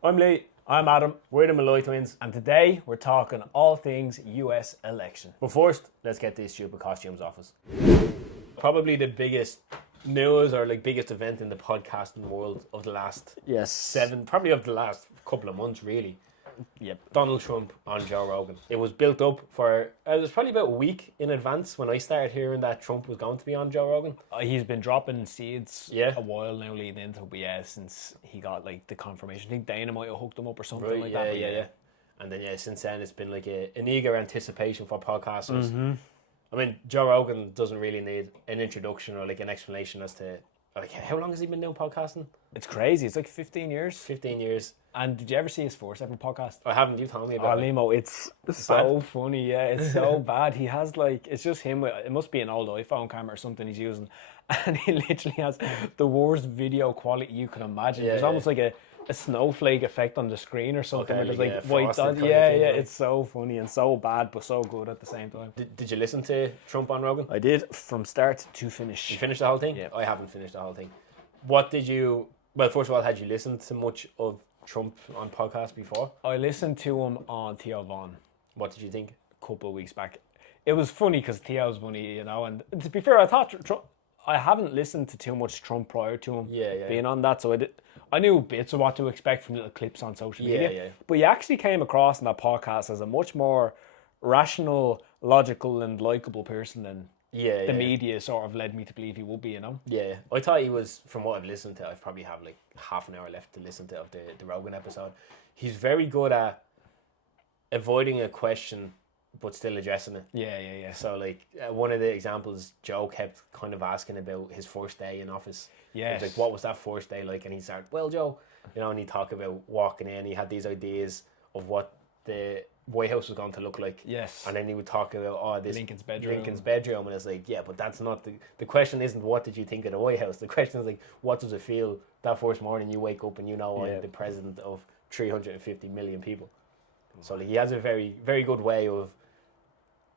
I'm Lee. I'm Adam, We're the Malloy twins. and today we're talking all things US election. But first, let's get these stupid costumes off us. Probably the biggest news or biggest event in the podcasting world of the last probably of the last couple of months, really. Yep. Donald Trump on Joe Rogan. It was built up for, it was probably about a week in advance when I started hearing that Trump was going to be on Joe Rogan. He's been dropping seeds Yeah. a while now leading into it, but yeah, since he got the confirmation. I think Dana might have hooked him up or something Right, like yeah, that. But yeah. And then, since then it's been an eager anticipation for podcasters. Mm-hmm. I mean, Joe Rogan doesn't really need an introduction or an explanation as to, how long has he been doing podcasting? It's crazy. It's 15 years. 15 years. And did you ever see his first ever podcast? I haven't. You told me about it. Limo, it's so funny. Yeah, it's so bad. He has it's just him. It must be an old iPhone camera or something he's using, and he literally has the worst video quality you can imagine. There's almost like a snowflake effect on the screen or something. Okay, where there's white dots. It's so funny and so bad, but so good at the same time. Did you listen to Trump on Rogan? I did from start to finish. You finished the whole thing? Yeah. I haven't finished the whole thing. What did you? Well, first of all, had you listened to much of Trump on podcast before? I listened to him on Theo Von What did you think? a couple of weeks back. It was funny because Theo's funny, and to be fair, I thought I haven't listened to too much Trump prior to him being on that, so I knew bits of what to expect from little clips on social media. Yeah. But he actually came across in that podcast as a much more rational, logical, and likable person than the media sort of led me to believe he would be, Yeah, I thought he was, from what I've listened to, I probably have half an hour left to listen to of the Rogan episode. He's very good at avoiding a question but still addressing it. Yeah. So one of the examples, Joe kept kind of asking about his first day in office. Yes. He was like, what was that first day like? And he started, well, Joe, and he talked about walking in. He had these ideas of what the White House was going to look like. Yes. And then he would talk about, this Lincoln's bedroom. And it's like, yeah, but that's not the question isn't what did you think of the White House? The question is what does it feel that first morning you wake up and I'm the president of 350 million people. So he has a very, very good way of,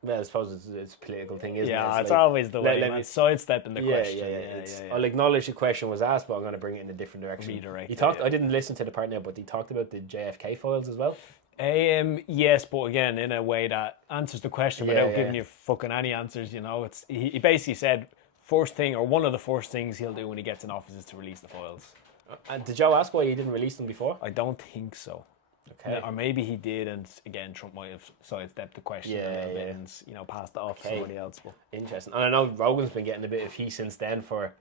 well, I suppose it's a political thing, isn't it? Yeah, it's always the way, man. Sidestepping the question. Yeah. I'll acknowledge the question was asked, but I'm going to bring it in a different direction. He talked. I didn't listen to the part now, but he talked about the JFK files as well. Yes, but again, in a way that answers the question without giving you fucking any answers. It's he basically said first thing or one of the first things he'll do when he gets in office is to release the files. And did Joe ask why he didn't release them before? I don't think so. Okay. Or maybe he did, and again, Trump might have sidestepped the question a little bit and passed it off to somebody else. But interesting. And I know Rogan's been getting a bit of heat since then for.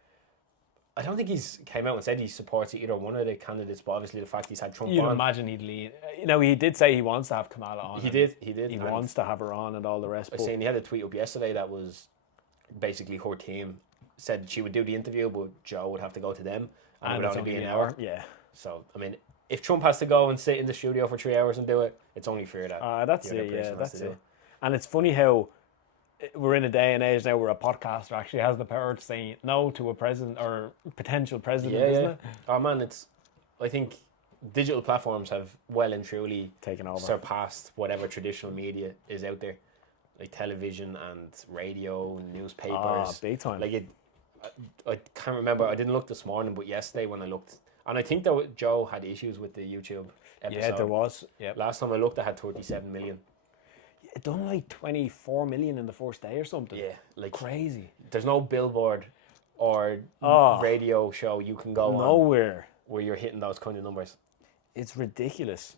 I don't think he's came out and said he supports either one of the candidates, but obviously the fact he's had Trump on. You'd imagine he'd lean. He did say he wants to have Kamala on. He did. He wants to have her on and all the rest. I was saying he had a tweet up yesterday that was basically her team said she would do the interview, but Joe would have to go to them, and it would only be an hour. Yeah. So, I mean, if Trump has to go and sit in the studio for 3 hours and do it, it's only fair that. That's it. Yeah, that's it. And it's funny how we're in a day and age now where a podcaster actually has the power to say no to a president or potential president, isn't it? Oh man, I think digital platforms have well and truly taken over, surpassed whatever traditional media is out there, like television and radio, newspapers. Big time. I can't remember. I didn't look this morning, but yesterday when I looked, and I think that Joe had issues with the YouTube episode. Yeah, there was. Yeah. Last time I looked, I had 37 million. It done 24 million in the first day or something. Yeah, crazy. There's no billboard or radio show you can go nowhere on where you're hitting those kind of numbers. It's ridiculous.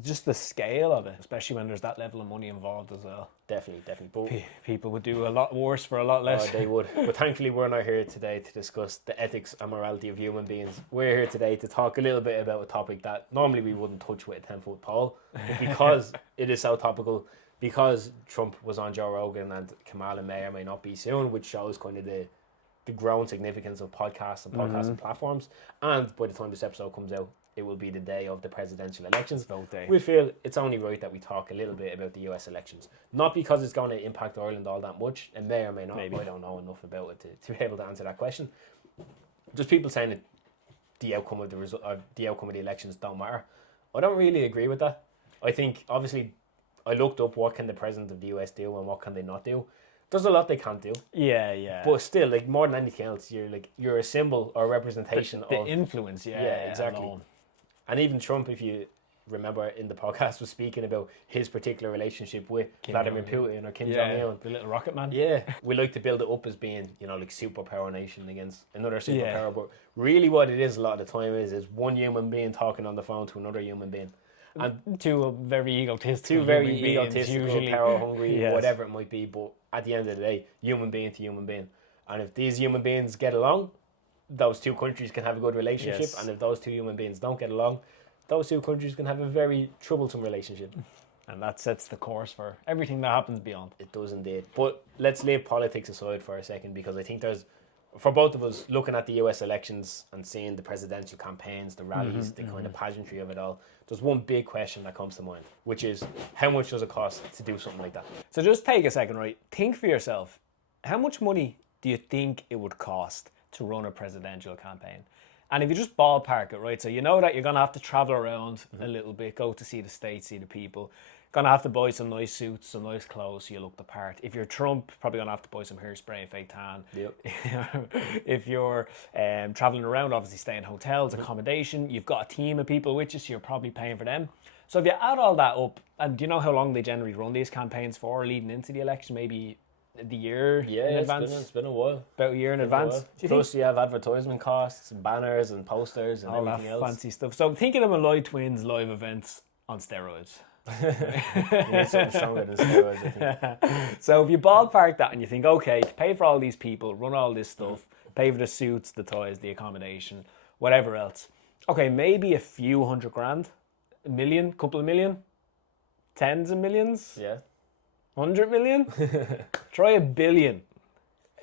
Just the scale of it, especially when there's that level of money involved as well. Definitely. But people would do a lot worse for a lot less. They would. But thankfully, we're not here today to discuss the ethics and morality of human beings. We're here today to talk a little bit about a topic that normally we wouldn't touch with a 10-foot pole. But because it is so topical, because Trump was on Joe Rogan and Kamala may or may not be soon, which shows kind of the growing significance of podcasts and podcasting platforms. And by the time this episode comes out, it will be the day of the presidential elections. Vote day. We feel it's only right that we talk a little bit about the US elections. Not because it's going to impact Ireland all that much. It may or may not. Maybe. I don't know enough about it to be able to answer that question. Just people saying that the outcome of the elections don't matter. I don't really agree with that. I think, obviously, I looked up what can the president of the US do and what can they not do. There's a lot they can't do. Yeah. But still, more than anything else, you're a symbol or representation the of influence. Yeah, exactly. alone. And even Trump, if you remember in the podcast, was speaking about his particular relationship with Vladimir Putin or Kim Jong-un. The little rocket man. Yeah, we like to build it up as being, like superpower nation against another superpower, but really what it is a lot of the time is one human being talking on the phone to another human being. And two very egotistical, usually, power hungry, whatever it might be, but at the end of the day, human being to human being. And if these human beings get along, those two countries can have a good relationship, and if those two human beings don't get along, those two countries can have a very troublesome relationship. And that sets the course for everything that happens beyond. It does indeed. But let's leave politics aside for a second, because I think there's, for both of us, looking at the US elections and seeing the presidential campaigns, the rallies, the kind of pageantry of it all, there's one big question that comes to mind, which is how much does it cost to do something like that? So just take a second, right? Think for yourself. How much money do you think it would cost to run a presidential campaign? And if you just ballpark it, right, so you know that you're going to have to travel around a little bit, go to see the states, see the people. Going to have to buy some nice suits, some nice clothes so you look the part. If you're Trump, probably going to have to buy some hairspray and fake tan. Yep. If you're traveling around, obviously stay in hotels, accommodation. You've got a team of people with you, so you're probably paying for them. So if you add all that up, and do you know how long they generally run these campaigns for leading into the election? Maybe the year in advance? It's been a while. About a year in advance. Plus you have advertisement costs, and banners and posters and all everything that else. fancy stuff. So think of them as Live Twins live events on steroids. You need something stronger than steroids, I think. So if you ballpark that and you think, okay, to pay for all these people, run all this stuff, pay for the suits, the toys, the accommodation, whatever else. Okay, maybe a few $100,000, $1 million, couple of million, tens of millions. Yeah. 100 million? Try $1 billion.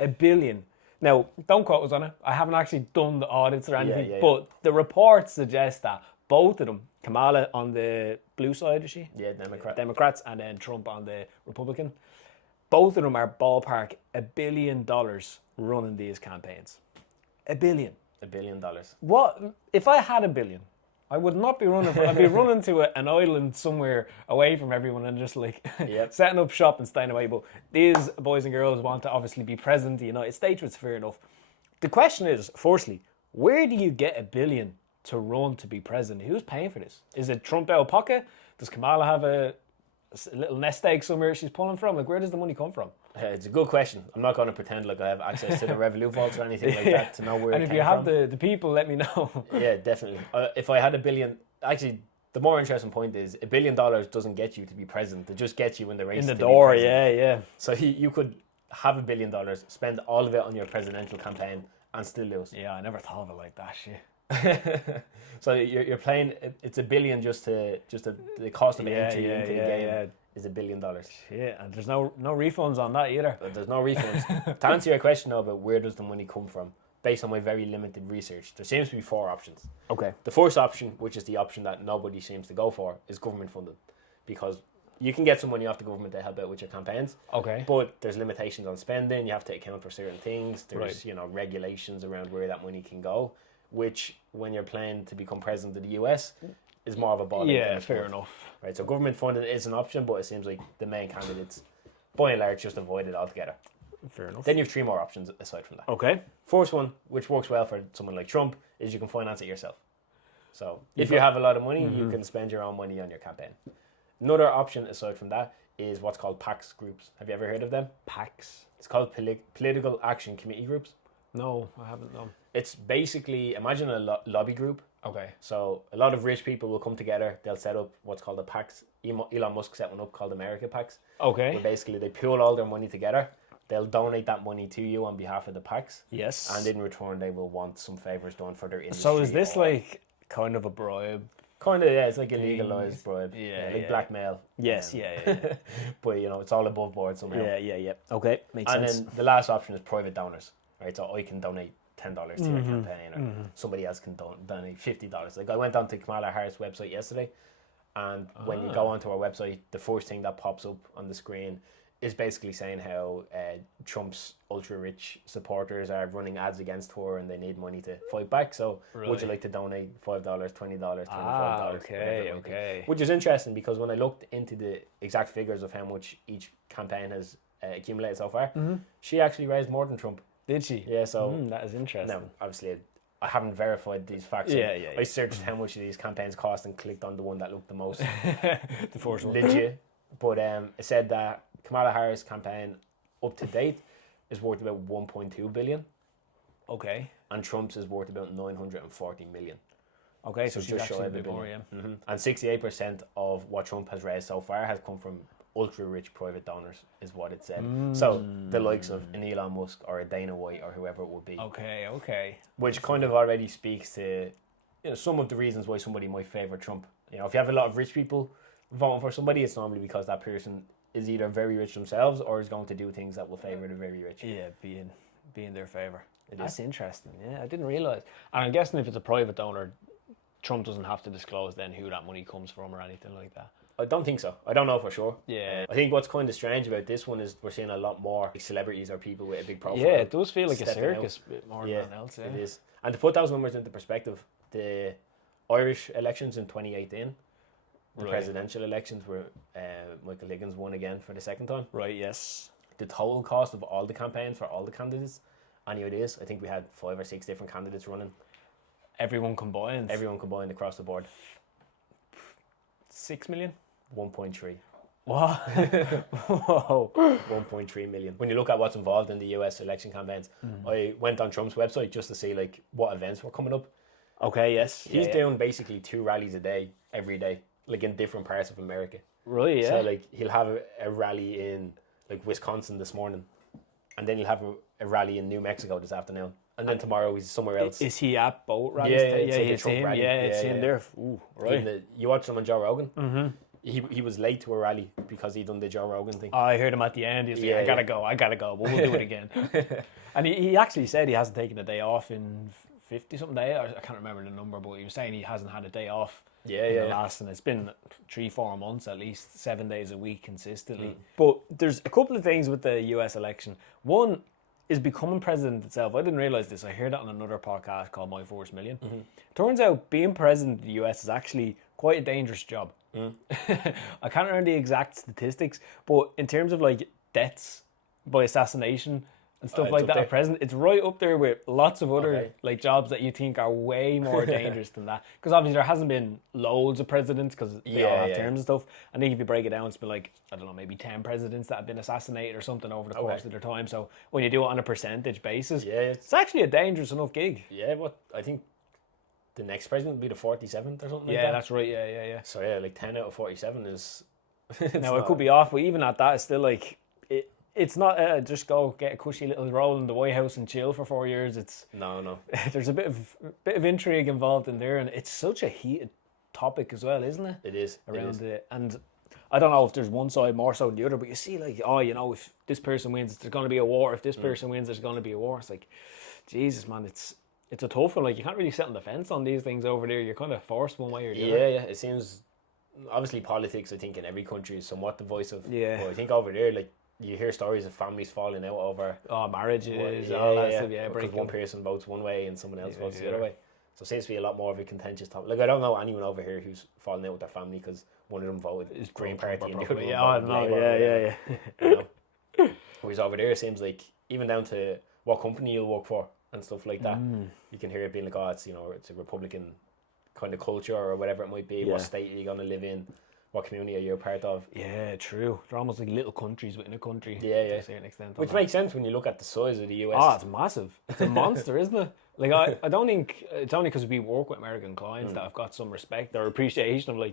$1 billion. Now, don't quote us on it. I haven't actually done the audits or anything, but the reports suggest that both of them, Kamala on the blue side, is she? Yeah, Democrats, and then Trump on the Republican. Both of them are ballpark $1 billion running these campaigns. $1 billion. $1 billion. What if I had $1 billion? I would not be running. I'd be running to an island somewhere away from everyone and just like setting up shop and staying away. But these boys and girls want to obviously be president of the United States, which is fair enough. The question is, firstly, where do you get $1 billion to run to be president? Who's paying for this? Is it Trump out of pocket? Does Kamala have a little nest egg somewhere she's pulling from? Like, where does the money come from? It's a good question. I'm not going to pretend like I have access to the Revolut vaults or anything like that to know where it came from. And if you have the people, let me know. Yeah, definitely. If I had $1 billion, actually, the more interesting point is $1 billion doesn't get you to be president. It just gets you in the race. In the to door, be president. yeah. So you could have $1 billion, spend all of it on your presidential campaign, and still lose. Yeah, I never thought of it like that shit. So you're playing. It's $1 billion just the cost of entry into the game is $1 billion. Yeah, and there's no refunds on that either. But there's no refunds. To answer your question though about where does the money come from, based on my very limited research, there seems to be 4 options. Okay. The first option, which is the option that nobody seems to go for, is government funding, because you can get some money off the government to help out with your campaigns. Okay. But there's limitations on spending. You have to account for certain things. There's regulations around where that money can go, which when you're planning to become president of the US is more of a ball. Yeah, fair enough. Right, so government funding is an option, but it seems like the main candidates, by and large, just avoid it altogether. Fair enough. Then you have 3 more options aside from that. Okay. First one, which works well for someone like Trump, is you can finance it yourself. So if you have a lot of money, you can spend your own money on your campaign. Another option aside from that is what's called PACs groups. Have you ever heard of them? PACs? It's called Political Action Committee groups. No, I haven't known. It's basically, imagine a lobby group. Okay. So a lot of rich people will come together. They'll set up what's called a PACs. Elon Musk set one up called America PACs. Okay. Where basically they pool all their money together. They'll donate that money to you on behalf of the PACs. Yes. And in return, they will want some favors done for their industry. So is this like kind of a bribe? Kind of, yeah. It's like a legalized bribe. Yeah, like blackmail. Yes, yeah. But, it's all above board somehow. Yeah. Okay, makes sense. And then the last option is private donors, right? So I can donate $10 to your campaign, or somebody else can donate $50. Like I went onto Kamala Harris' website yesterday, and when you go onto our website, the first thing that pops up on the screen is basically saying how Trump's ultra-rich supporters are running ads against her and they need money to fight back. So would you like to donate $5, $20, $25? Okay. Which is interesting because when I looked into the exact figures of how much each campaign has accumulated so far, she actually raised more than Trump. Did she? Yeah, so... that is interesting. Now, obviously, I haven't verified these facts. Yeah. I searched how much these campaigns cost and clicked on the one that looked the most The first one. legit. But it said that Kamala Harris' campaign up to date is worth about 1.2 billion. Okay. And Trump's is worth about 940 million. Okay, so So she's just shy actually a of a bit more, billion. yeah. And 68% of what Trump has raised so far has come from ultra-rich private donors, is what it said. So the likes of an Elon Musk or a Dana White or whoever it would be. Okay. Which kind of already speaks to some of the reasons why somebody might favour Trump. If you have a lot of rich people voting for somebody, it's normally because that person is either very rich themselves or is going to do things that will favour the very rich. Yeah, be in their favour. That's interesting. Yeah, I didn't realise. And I'm guessing if it's a private donor, Trump doesn't have to disclose then who that money comes from or anything like that. I don't think so. I don't know for sure. Yeah. I think what's kind of strange about this one is we're seeing a lot more celebrities or people with a big profile. Yeah, it does feel like a stepping circus a bit more than anything else. Yeah. It is. And to put those numbers into perspective, the Irish elections in 2018, the presidential elections where Michael Higgins won again for the second time. Right, yes. The total cost of all the campaigns for all the candidates, any ideas? I think we had 5 or 6 different candidates running. Everyone combined Across the board. 6 million? 1.3. What? Whoa. 1.3 million. When you look at what's involved in the US election campaigns, I went on Trump's website just to see what events were coming up. Okay, yes. He's doing basically 2 rallies a day, every day, in different parts of America. Right, yeah. So he'll have a rally in Wisconsin this morning, and then he'll have a rally in New Mexico this afternoon, and then tomorrow he's somewhere else. Is he at boat rallies? Yeah, it's him. rally. Yeah, it's him there. Ooh, right. You watched him on Joe Rogan? Mm-hmm. He was late to a rally because he done the Joe Rogan thing. Oh, I heard him at the end. He was like, I gotta go, but we'll do it again. And he actually said he hasn't taken a day off in 50-something days. I can't remember the number, but he was saying he hasn't had a day off in the last, and it's been 3-4 months at least, 7 days a week consistently. But there's a couple of things with the US election. One is becoming president itself. I didn't realize this. I heard that on another podcast called My First Million. Turns out being president of the US is actually quite a dangerous job. I can't remember the exact statistics, but in terms of deaths by assassination and stuff like that at present, it's right up there with lots of other jobs that you think are way more dangerous than that. Because obviously there hasn't been loads of presidents because they all have terms and stuff. I think if you break it down, it's been I don't know, maybe 10 presidents that have been assassinated or something over the course of their time. So when you do it on a percentage basis, it's actually a dangerous enough gig. Yeah, but I think the next president will be the 47th or something like that. Yeah, that's right. Yeah. So 10 out of 47 is... Now, it could be off, but even at that, it's still it's not just go get a cushy little role in the White House and chill for 4 years. It's no. There's a bit of intrigue involved in there, and it's such a heated topic as well, isn't it? It is. Around it, and I don't know if there's one side more so than the other, but you see if this person wins, there's going to be a war. If this person wins, there's going to be a war. It's Jesus, man, it's a tough one. You can't really sit on the fence on these things over there. You're kind of forced one way or the other. Yeah. It seems obviously politics, I think, in every country is somewhat divisive. Yeah. But I think over there, you hear stories of families falling out over marriages, all that stuff. Yeah, because one person votes one way and someone else votes the other way. So it seems to be a lot more of a contentious topic. I don't know anyone over here who's fallen out with their family because one of them voted Green Party and the other one voted Labour. Yeah. Whereas over there, it seems even down to what company you'll work for and stuff like that, you can hear it being it's it's a Republican kind of culture or whatever it might be. What state are you going to live in? What community are you a part of? Yeah, true. They're almost like little countries within a country. Yeah. To a certain extent. Which makes sense when you look at the size of the US. Oh, it's massive. It's a monster, isn't it? I don't think it's only because we work with American clients that I've got some respect or appreciation of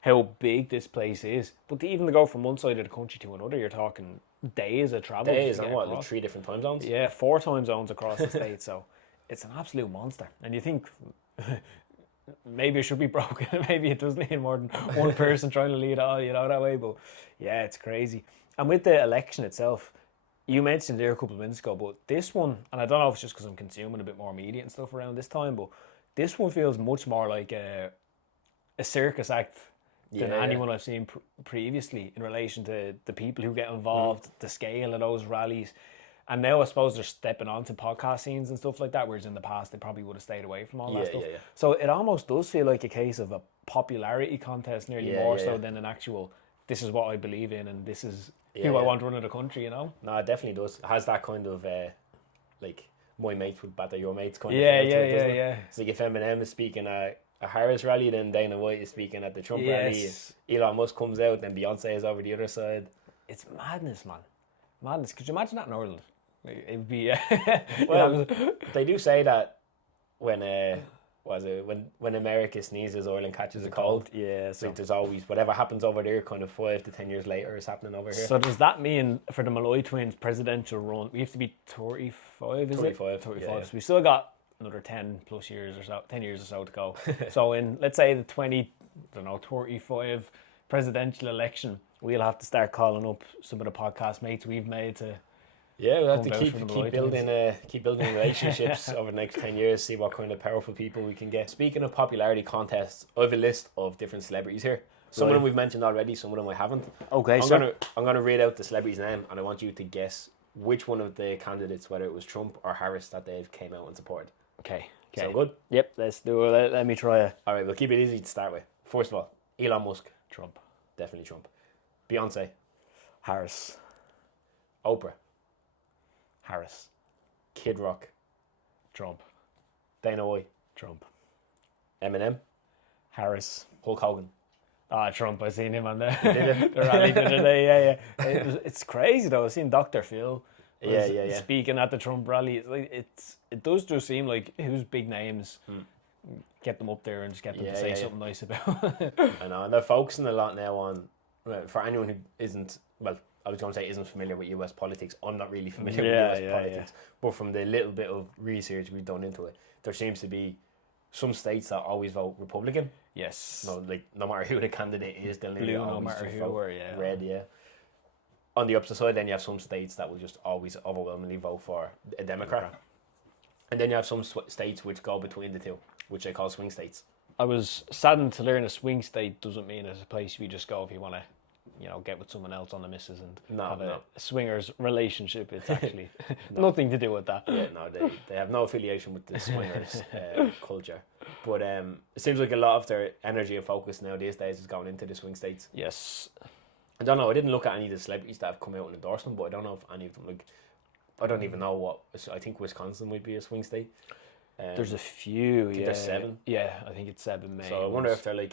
how big this place is. But even to go from one side of the country to another, you're talking days of travel. Days and what, 3 different time zones? Yeah, 4 time zones across the state. So it's an absolute monster. And you think maybe it should be broken. Maybe it does need more than one person trying to lead all, that way. But yeah, it's crazy. And with the election itself, you mentioned there a couple of minutes ago, but this one, and I don't know if it's just because I'm consuming a bit more media and stuff around this time, but this one feels much more like a circus act than anyone I've seen previously in relation to the people who get involved, the scale of those rallies. And now I suppose they're stepping onto podcast scenes and stuff like that, whereas in the past they probably would have stayed away from all that stuff. Yeah. So it almost does feel like a case of a popularity contest nearly more so than an actual, this is what I believe in and this is who I want running the country, No, it definitely does. It has that kind of my mates would batter your mates kind Yeah, of feel to yeah, it, doesn't yeah, it? yeah. It's like if Eminem is speaking at a Harris rally, then Dana White is speaking at the Trump rally. Yes. Elon Musk comes out, then Beyonce is over the other side. It's madness, man. Madness. Could you imagine that in Ireland? Like, it would be. Well, they do say that when when America sneezes, Ireland catches a cold. Yeah. So, Like there's always whatever happens over there, kind of 5 to 10 years later, is happening over here. so does that mean for the Malloy twins presidential run, we have to be 35? Is 35, it 35? yeah. So we still got another 10 plus years or so, 10 years or so to go. So in, let's say, the 35 presidential election, we'll have to start calling up some of the podcast mates we've made to. Yeah, we'll have to Come down for the keep building relationships over the next 10 years, see what kind of powerful people we can get. Speaking of popularity contests, I have a list of different celebrities here. Some of them we've mentioned already, some of them I haven't. Okay, I'm gonna read out the celebrity's name, and I want you to guess which one of the candidates, whether it was Trump or Harris, that they came out and supported. Okay. Sound good? Yep, let's do it. Let me try it. All right, we'll keep it easy to start with. First of all, Elon Musk, Trump. definitely Trump. Beyonce, Harris. Oprah, Harris. Kid Rock, Trump. Dana White, Trump. Eminem, Harris. Hulk Hogan. Trump. I seen him on the, Did the rally the other day. Yeah. It's crazy though. I seen Dr. Phil. Was Yeah. speaking at the Trump rally. It's like it does just seem like who's big names. Get them up there and just get them to say something nice about. I know, and they're focusing a lot now on, for anyone who isn't, well, I was going to say isn't familiar with US politics. I'm not really familiar with US politics, but from the little bit of research we've done into it, there seems to be some states that always vote Republican. Yes. No matter who the candidate is, they'll Blue, no always matter just who vote or yeah. red. Yeah. On the opposite side, then you have some states that will just always overwhelmingly vote for a Democrat, and then you have some states which go between the two, which they call swing states. I was saddened to learn a swing state doesn't mean it's a place you just go if you want to, get with someone else on the missus and have a swingers relationship. It's actually nothing to do with that. Yeah, no, they have no affiliation with the swingers culture. But it seems like a lot of their energy and focus now these days is going into the swing states. Yes. I don't know. I didn't look at any of the celebrities that have come out and endorsed them, but I don't know if any of them, I don't even know what. I think Wisconsin might be a swing state. There's a few. There's 7. Yeah, I think it's 7 main. So I wonder if they're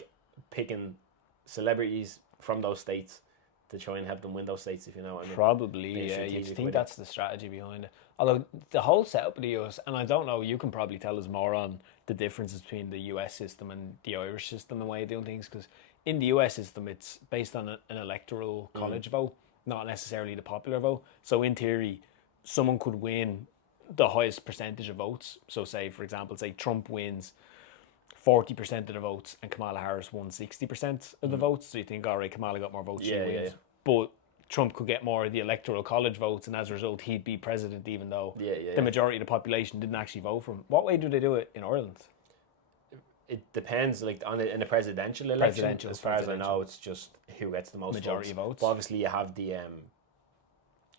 picking celebrities from those states to try and help them win those states, if you know what I mean. Probably, yeah. You'd think that's the strategy behind it. Although the whole setup of the US, and I don't know, you can probably tell us more on the differences between the US system and the Irish system, the way of doing things, because in the US system, it's based on an electoral college vote, not necessarily the popular vote. So in theory, someone could win the highest percentage of votes. So say, for example, Trump wins 40% of the votes and Kamala Harris won 60% of the votes. So you think, all right, Kamala got more votes, she wins. Yeah. But Trump could get more of the electoral college votes, and as a result, he'd be president, even though the majority of the population didn't actually vote for him. What way do they do it in Ireland? It depends, in a presidential election. As far as I know, it's just who gets the most majority votes. But obviously, you have the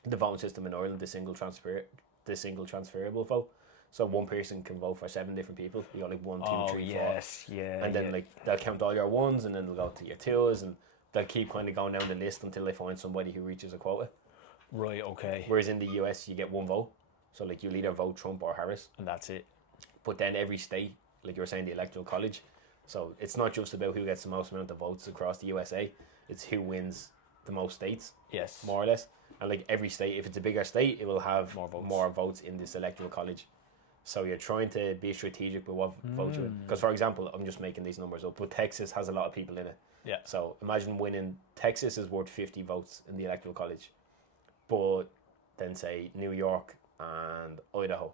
voting system in Ireland, the single transferable vote. So one person can vote for 7 different people. You got 1, 2, 3, 4. And then they'll count all your ones, and then they'll go to your 2s, and they'll keep kind of going down the list until they find somebody who reaches a quota. Right. Okay. Whereas in the US, you get 1 vote. So you'll either vote Trump or Harris, and that's it. But then every state, like you were saying, the electoral college. So it's not just about who gets the most amount of votes across the USA. It's who wins the most states. Yes. More or less. And every state, if it's a bigger state, it will have more votes in this electoral college. So you're trying to be strategic with what vote you win. Because, for example, I'm just making these numbers up, but Texas has a lot of people in it. Yeah. So imagine winning. Texas is worth 50 votes in the electoral college. But then say New York and Idaho.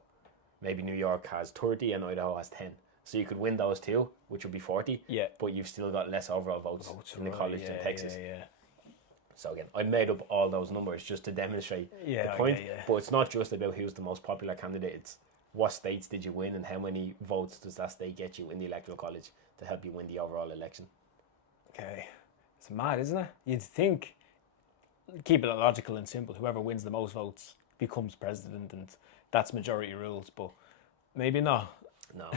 Maybe New York has 30 and Idaho has 10. So you could win those 2, which would be 40. Yeah. But you've still got less overall votes in the college than Texas. Yeah. So again, I made up all those numbers just to demonstrate the point. But it's not just about who's the most popular candidate. It's what states did you win and how many votes does that state get you in the electoral college to help you win the overall election. Okay. It's mad, isn't it? You'd think, keep it logical and simple, whoever wins the most votes becomes president, and that's majority rules, but maybe not. No.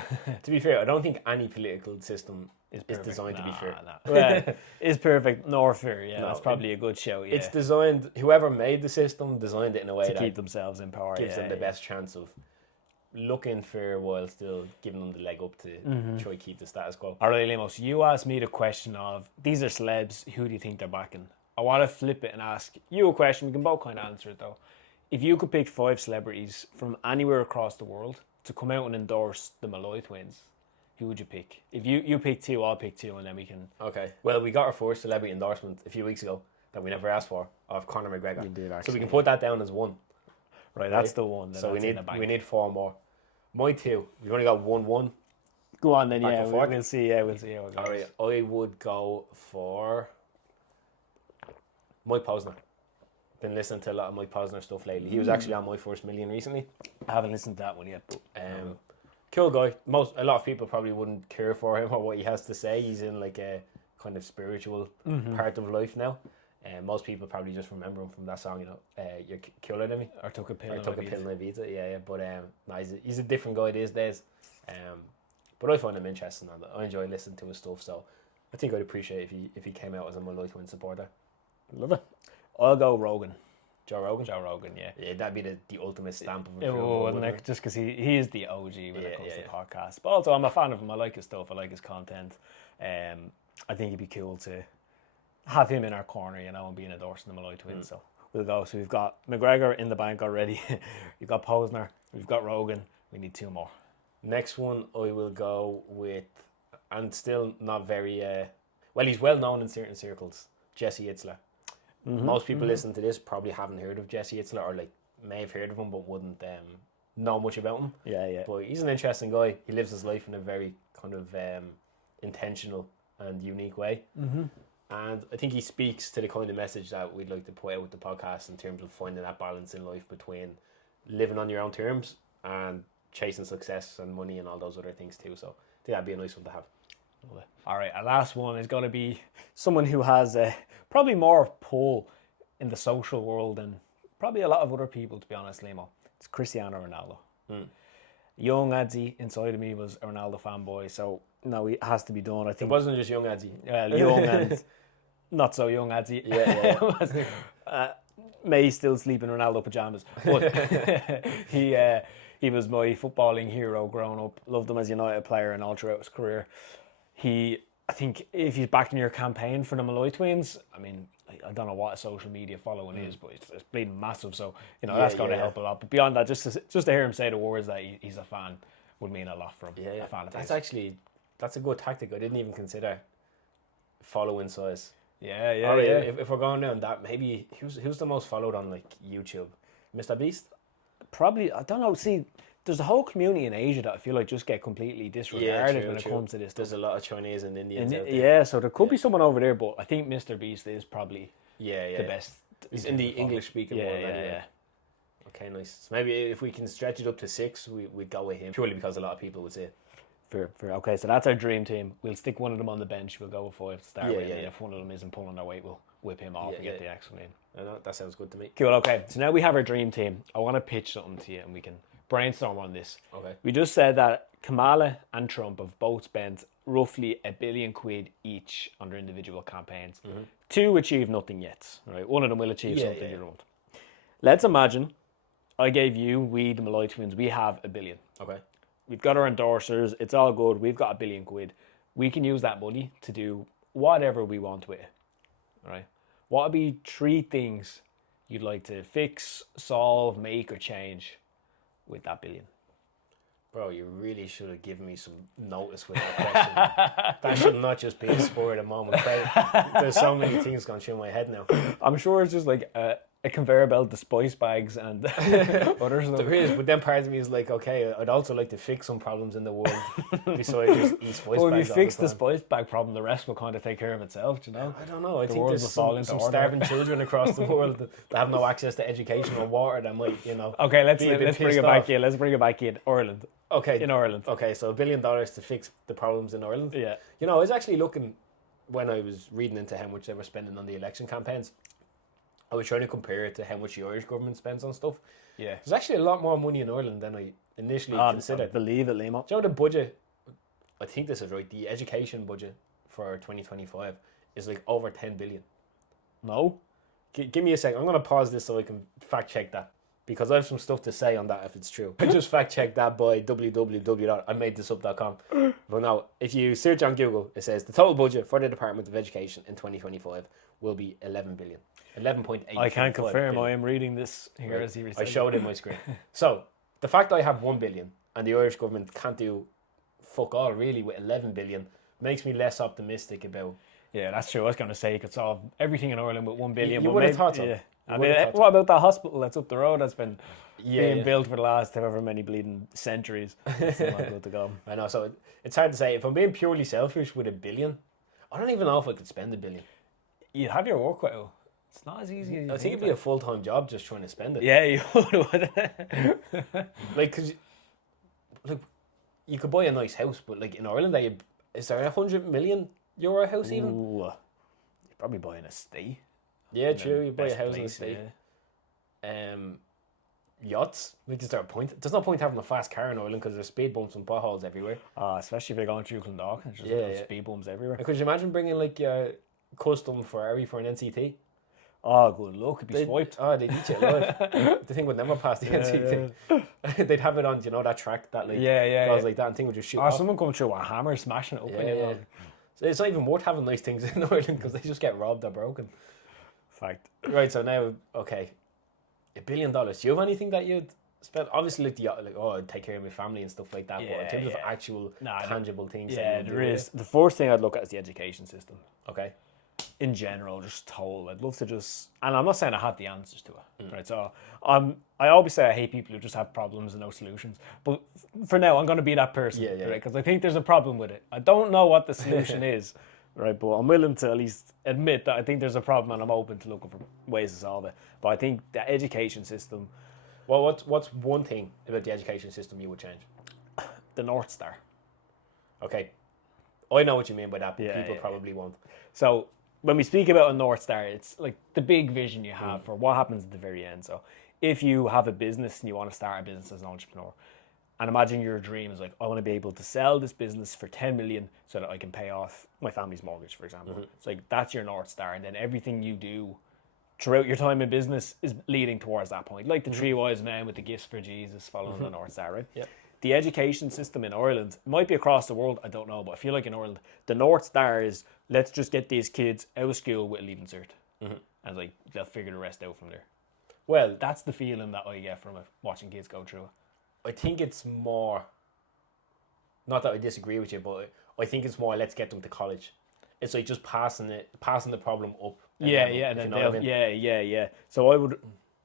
To be fair, I don't think any political system is designed to be fair. Well, is perfect nor fair, that's probably a good show, It's designed, whoever made the system designed it in a way to that keep themselves in power, gives them the best chance of looking for while still giving them the leg up to try keep the status quo. All right, Lemos, you asked me the question of, these are celebs, who do you think they're backing? I want to flip it and ask you a question. We can both kind of answer it, though. If you could pick 5 celebrities from anywhere across the world to come out and endorse the Malloy twins, who would you pick? If you pick 2, I'll pick 2, and then we can... Okay. Well, we got our first celebrity endorsement a few weeks ago that we never asked for, of Conor McGregor. We did, actually. So we can put that down as 1. Right, that's the one. So we need 4 more. My 2, we've only got 1-1. Go on then, Back and forth. we'll see. Yeah, we'll see how it goes. All right, I would go for Mike Posner. Been listening to a lot of Mike Posner stuff lately. He was actually on My First Million recently. I haven't listened to that one yet. But, cool guy. A lot of people probably wouldn't care for him or what he has to say. He's in like a kind of spiritual part of life now. Most people probably just remember him from that song, You're Cooler Than Me. Or Took a Pill. Or Took a Pill and Ibiza. Yeah. But no, he's a different guy these days. But I find him interesting and I enjoy listening to his stuff. So I think I'd appreciate if he came out as a Malloy Twin supporter. Love it. I'll go Rogan. Joe Rogan? Joe Rogan, yeah. Yeah, that'd be the ultimate stamp of It approval. wouldn't it? Just because he is the OG when it comes to podcasts. But also, I'm a fan of him. I like his stuff. I like his content. I think it'd be cool to have him in our corner, and being endorsing the Malloy Twins. So we'll go. So we've got McGregor in the bank already. We've got Posner. We've got Rogan. We need 2 more. Next one, I will go with, and still not very, well, he's well known in certain circles, Jesse Itler. Most people listening to this probably haven't heard of Jesse Itler, or may have heard of him but wouldn't know much about him. Yeah. But he's an interesting guy. He lives his life in a very kind of intentional and unique way. And I think he speaks to the kind of message that we'd like to put out with the podcast in terms of finding that balance in life between living on your own terms and chasing success and money and all those other things too. So I think that'd be a nice one to have. All right, our last one is going to be someone who has probably more pull in the social world than probably a lot of other people, to be honest, Limo. It's Cristiano Ronaldo. Young Adzi inside of me was a Ronaldo fanboy, so no, it has to be done. I think it wasn't just young Adzi. Young and not so young Adzi. Yeah. May still sleep in Ronaldo pajamas, but he was my footballing hero growing up. Loved him as a United player and all throughout his career. I think if he's backing your campaign for the Malloy Twins, I mean, I don't know what a social media following is, but it's bleeding massive. So that's going to help a lot. But beyond that, just to hear him say the words that he's a fan would mean a lot for him. Yeah. A fan of that's a good tactic. I didn't even consider following size. Yeah. If we're going down that, maybe who's the most followed on YouTube? Mr. Beast? Probably, I don't know. See, there's a whole community in Asia that I feel like just get completely disregarded when it comes to this stuff. There's a lot of Chinese and Indians out there. Yeah, so there could be someone over there, but I think Mr. Beast is probably the best. He's in the English-speaking world. Yeah. Okay, nice. So maybe if we can stretch it up to 6, we'd go with him, purely because a lot of people would say it. Fair. Okay, so that's our dream team. We'll stick one of them on the bench. We'll go with 5 to start with. And if one of them isn't pulling their weight, we'll whip him off and get the next one in. I know, that sounds good to me. Cool, okay. So now we have our dream team. I want to pitch something to you and we can brainstorm on this. Okay. We just said that Kamala and Trump have both spent roughly £1 billion each on their individual campaigns to achieve nothing yet. Right? One of them will achieve something the other won't. Let's imagine I gave you, we the Malloy Twins, we have £1 billion. Okay. We've got our endorsers. It's all good. We've got £1 billion. We can use that money to do whatever we want with it. All right. What would be 3 things you'd like to fix, solve, make, or change with that $1 billion? Bro, you really should have given me some notice with that question. That should not just be a spur of the moment. There's so many things going through my head now. I'm sure it's just like a conveyor belt, the spice bags, and other stuff. There is, but then part of me is like, okay, I'd also like to fix some problems in the world besides just eat spice bags. Well, if you fix the spice bag problem, the rest will kind of take care of itself, you know? I don't know. I think there's some starving children across the world that have no access to education or water that might, Okay, let's bring it back here. Let's bring it back in Ireland. Okay. In Ireland. Okay, so $1 billion to fix the problems in Ireland. Yeah. I was actually looking, when I was reading into how much they were spending on the election campaigns, I was trying to compare it to how much the Irish government spends on stuff. Yeah. There's actually a lot more money in Ireland than I initially considered. I believe it, Limo. Do you know the budget? I think this is right. The education budget for 2025 is like over 10 billion. No? Give me a second. I'm going to pause this so I can fact check that. because I have some stuff to say on that if it's true. I just fact checked that by www.imadethisup.com. But no, if you search on Google, it says the total budget for the Department of Education in 2025 will be 11 billion. 11.8. I can confirm billion. I am reading this here Right. as he I showed it in my screen. So the fact that I have 1 billion and the Irish government can't do fuck all really with 11 billion makes me less optimistic about. Yeah, that's true. I was going to say you could solve everything in Ireland with 1 billion. You but would have maybe- thought so. Yeah. You I would mean, have thought so. what about that hospital that's up the road that's been being Yeah. built for the last however many bleeding centuries? Still not good to go. I know, so it's hard to say. If I'm being purely selfish with 1 billion, I don't even know if I could spend 1 billion. You have your work cut out. It's not as easy as you I think it'd be a full-time job just trying to spend it. Yeah, you would. Like, cause you could buy a nice house, but like in Ireland, is there a €100 million house even? Ooh, you're probably buying a estate. Yeah, true. You buy a Best house in the place, state. yeah. Yachts. Like, is there a point? There's no point having a fast car in Ireland because there's speed bumps and potholes everywhere. Especially if you're going through Clondalk and just Yeah. speed bumps everywhere. And could you imagine bringing like a custom Ferrari for an NCT? Oh, good luck. It'd be swiped. They'd eat you alive. The thing would never pass the NCT. They'd have it on, that track that like goes like that, and thing would just shoot off. Someone come through with a hammer smashing it up. Yeah. So it's not even worth having nice things in Ireland because they just get robbed or broken. Fact. Right. So now, okay, $1 billion. Do you have anything that you'd spend? Obviously, I'd take care of my family and stuff like that. But in terms of actual tangible things, yeah, there is. The first thing I'd look at is the education system. Okay. In general, just total. I'd love to just, and I'm not saying I have the answers to it, right? So I always say I hate people who just have problems and no solutions. But for now, I'm going to be that person, right? Because I think there's a problem with it. I don't know what the solution is, right? But I'm willing to at least admit that I think there's a problem, and I'm open to looking for ways to solve it. But I think the education system. Well, what's one thing about the education system you would change? The North Star. Okay, I know what you mean by that, but people probably won't. So when we speak about a North Star, it's like the big vision you have for what happens at the very end. So if you have a business and you want to start a business as an entrepreneur, and imagine your dream is like, I want to be able to sell this business for 10 million so that I can pay off my family's mortgage, for example. It's like, that's your North Star. And then everything you do throughout your time in business is leading towards that point. Like the three wise men with the gifts for Jesus following the North Star, right? Yeah. The education system in Ireland, it might be across the world, I don't know, but I feel like in Ireland, the North Star is, let's just get these kids out of school with a leaving cert. And like, they'll figure the rest out from there. Well, That's the feeling that I get from it, watching kids go through it. I think it's more, not that I disagree with you, but I think it's more, let's get them to college. It's like just passing the problem up. Yeah. So I would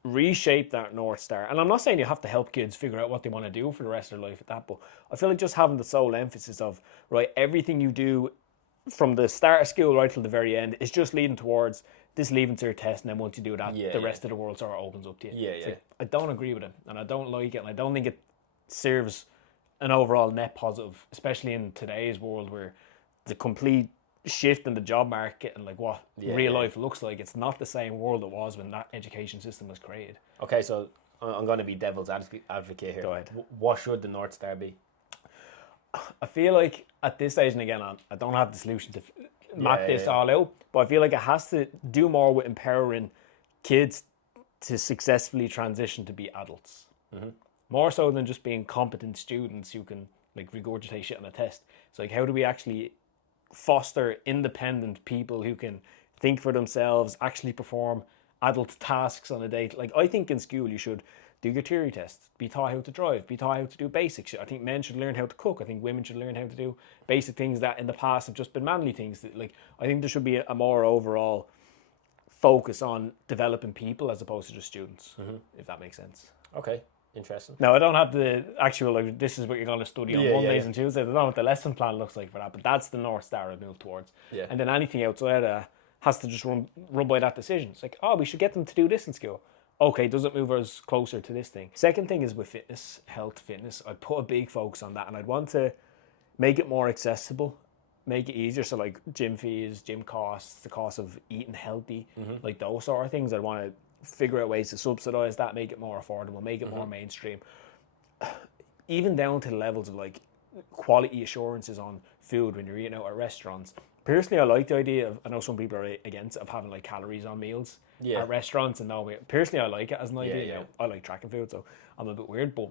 reshape that North Star. And I'm not saying you have to help kids figure out what they want to do for the rest of their life at that, but I feel like just having the sole emphasis of, right, everything you do from the start of school right till the very end is just leading towards this leaving cert test, and then once you do that, the rest of the world sort of opens up to you. Like, I don't agree with it, and I don't like it, and I don't think it serves an overall net positive, especially in today's world where the complete shift in the job market and like what real life looks like, it's not the same world it was when that education system was created. Okay, so I'm going to be devil's advocate here. Go ahead. What should the North Star be? I feel like at this stage, and again, I don't have the solution to map this all out, but I feel like it has to do more with empowering kids to successfully transition to be adults. More so than just being competent students who can like regurgitate shit on a test. It's like, how do we actually foster independent people who can think for themselves, actually perform adult tasks on a day? Like, I think in school you should do your theory tests, be taught how to drive, be taught how to do basic shit. I think men should learn how to cook. I think women should learn how to do basic things that in the past have just been manly things. That, like, I think there should be a more overall focus on developing people as opposed to just students, if that makes sense. Okay, interesting. Now, I don't have the actual, like, this is what you're going to study on Mondays and Tuesdays. I don't know what the lesson plan looks like for that, but that's the North Star I'd move towards. Yeah. And then anything outside has to just run by that decision. It's like, oh, we should get them to do this in school. Okay, does it move us closer to this thing? Second thing is with fitness, health, fitness. I'd put a big focus on that, and I'd want to make it more accessible, make it easier. So like gym fees, gym costs, the cost of eating healthy, like those sort of things. I'd want to figure out ways to subsidize that, make it more affordable, make it more mainstream. Even down to the levels of like quality assurances on food when you're eating out at restaurants. personally, I like the idea of, I know some people are against, of having like calories on meals at restaurants, and no, personally I like it as an idea. You know, I like tracking food, so I'm a bit weird, but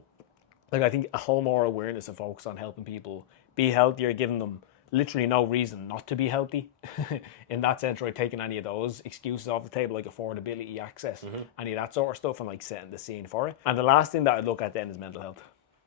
like I think a whole more awareness and focus on helping people be healthier, giving them literally no reason not to be healthy in that sense, right? Taking any of those excuses off the table, like affordability, access, any of that sort of stuff, and like setting the scene for it. And the last thing that I'd look at then is mental health.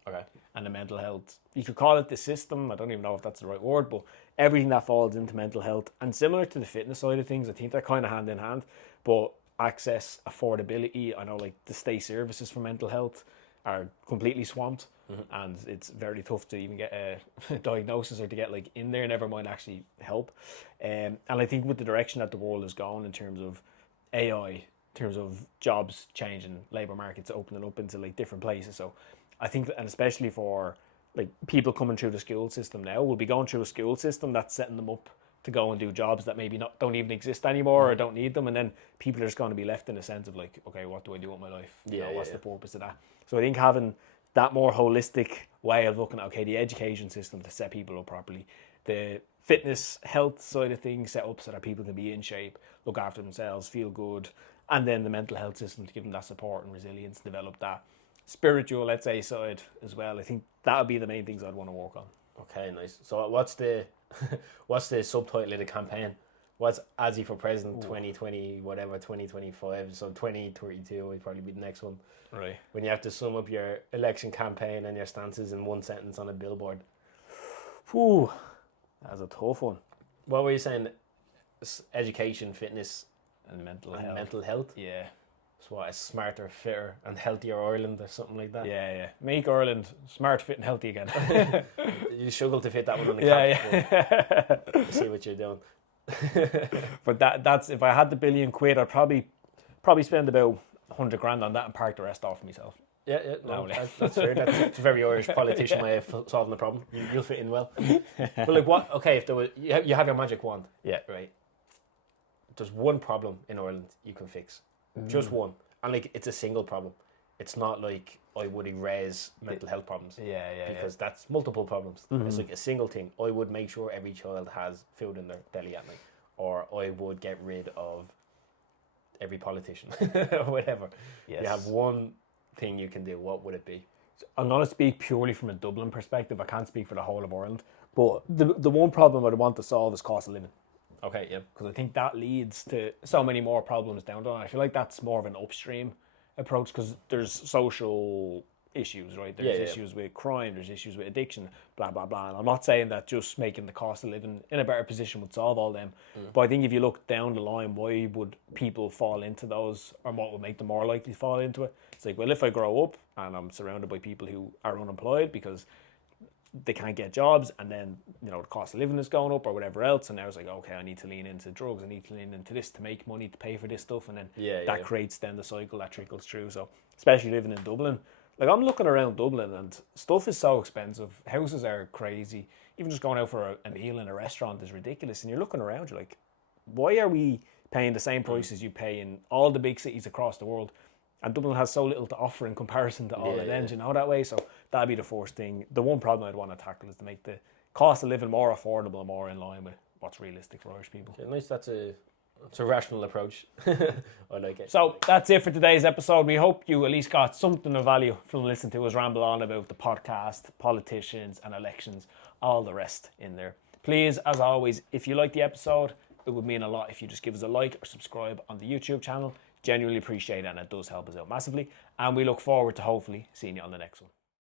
Okay. And the mental health, you could call it the system, I don't even know if that's the right word, but everything that falls into mental health, and similar to the fitness side of things, I think they're kind of hand in hand, but access, affordability, I know like the state services for mental health are completely swamped, and it's very tough to even get a diagnosis or to get like in there, never mind actually help. And I think with the direction that the world is going in terms of AI, in terms of jobs changing, labour markets opening up into like different places, so I think, and especially for like people coming through the school system now, will be going through a school system that's setting them up to go and do jobs that maybe don't even exist anymore or don't need them, and then people are just going to be left in a sense of like, okay, what do I do with my life? You know, what's the purpose of that? So I think having that more holistic way of looking at, okay, the education system to set people up properly, the fitness, health side of things set up so that people can be in shape, look after themselves, feel good, and then the mental health system to give them that support and resilience, develop that spiritual, let's say, side as well. I think that would be the main things I'd want to work on. Okay, nice. So what's the what's the subtitle of the campaign? What's Azzy for President 2020, whatever, 2025, so 2032 would probably be the next one. Right. When you have to sum up your election campaign and your stances in one sentence on a billboard. Whew, that's a tough one. What were you saying? Education, fitness, And mental health? Yeah. So what, a smarter, fitter and healthier Ireland or something like that? Yeah. Make Ireland smart, fit and healthy again. You struggle to fit that one on the cap. Yeah. See what you're doing. But that's, if I had the £1 billion, I'd probably spend about 100 grand on that and park the rest off myself. Yeah, no, that's fair. That's a very Irish politician way of solving the problem. You'll fit in well. But like, what? Okay, if there was, you have your magic wand. Yeah. Right. There's one problem in Ireland you can fix, just one, and like it's a single problem. It's not like I would erase mental health problems. Because that's multiple problems. It's like a single thing. I would make sure every child has food in their belly at night, or I would get rid of every politician or whatever. Yes. You have one thing you can do. What would it be? I'm going to speak purely from a Dublin perspective. I can't speak for the whole of Ireland, but the one problem I'd want to solve is cost of living. Okay, yeah. Because I think that leads to so many more problems down the line. I feel like that's more of an upstream approach, because there's social issues, right? There's issues with crime, there's issues with addiction, blah, blah, blah. And I'm not saying that just making the cost of living in a better position would solve all them. But I think if you look down the line, why would people fall into those, or what would make them more likely to fall into it? It's like, well, if I grow up and I'm surrounded by people who are unemployed because they can't get jobs, and then, you know, the cost of living is going up or whatever else, and now it's like, okay, I need to lean into drugs, I need to lean into this to make money to pay for this stuff, and then that creates then the cycle that trickles through. So especially living in Dublin, like I'm looking around Dublin and stuff is so expensive, houses are crazy, even just going out for a meal in a restaurant is ridiculous, and you're looking around, you're like, why are we paying the same prices you pay in all the big cities across the world? And Dublin has so little to offer in comparison to all of them, you know, that way. So that'd be the first thing. The one problem I'd want to tackle is to make the cost of living more affordable and more in line with what's realistic for Irish people. Okay, nice. That's a rational approach. I like it. So that's it for today's episode. We hope you at least got something of value from listening to us ramble on about the podcast, politicians and elections, all the rest in there. Please, as always, if you like the episode, it would mean a lot if you just give us a like or subscribe on the YouTube channel. Genuinely appreciate it, and it does help us out massively. And we look forward to hopefully seeing you on the next one.